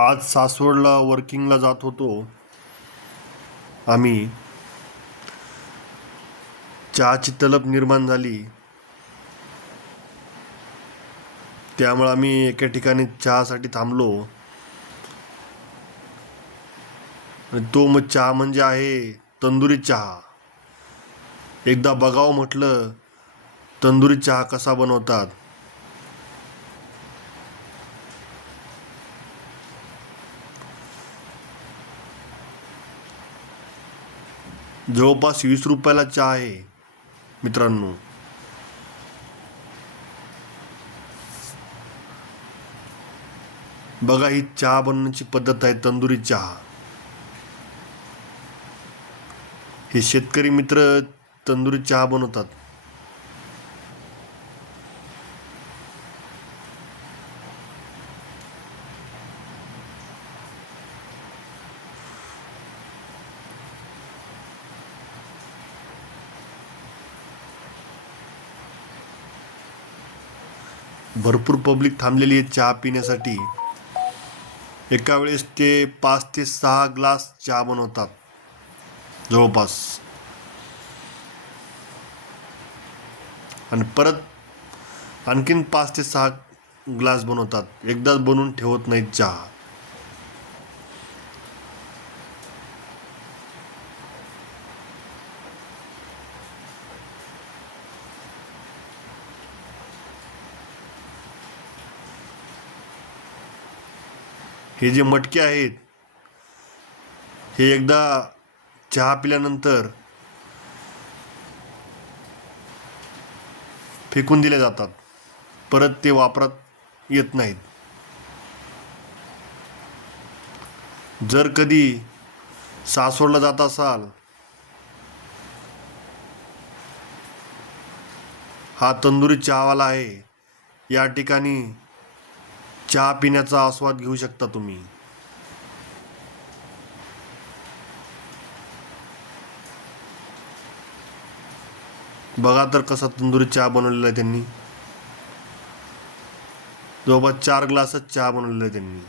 आज सासवडला वर्किंगला जात होतो आम्ही. चहाची तलब निर्माण झाली, त्यामुळे आम्ही एका ठिकाणी चहासाठी थांबलो. आणि तो मग चहा म्हणजे आहे तंदुरी चहा. एकदा बघावं म्हटलं तंदुरी चहा कसा बनवतात. जवळपास 20 रुपयाला चहा आहे मित्रांनो. बघा, ही चहा बनवण्याची पद्धत आहे तंदुरी चहा. हे शेतकरी मित्र तंदुरी चहा बनवतात. भरपूर पब्लिक थांबलेली आहे चहा पिण्यासाठी. एका वेळेस ते 5 ते 6 ग्लास चहा बनवतात जवळपास. आणि परत आणखीन 5 ते 6 ग्लास बनवतात. एकदाच बनवून ठेवत नाहीत चहा. हे जे मटके आहेत, हे एकदा चहा पिल्यानंतर फेकून दिले जातात. परत ते वापरात येत नाहीत. जर कधी सासवडला जात असाल, हा तंदुरी चहावाला आहे. या ठिकाणी चहा पिण्याचा आस्वाद घेऊ शकता तुम्ही. बघा तर कसा तंदुरी चहा बनवलेला आहे त्यांनी. जवळपास 4 ग्लासच चहा बनवलेला आहे त्यांनी.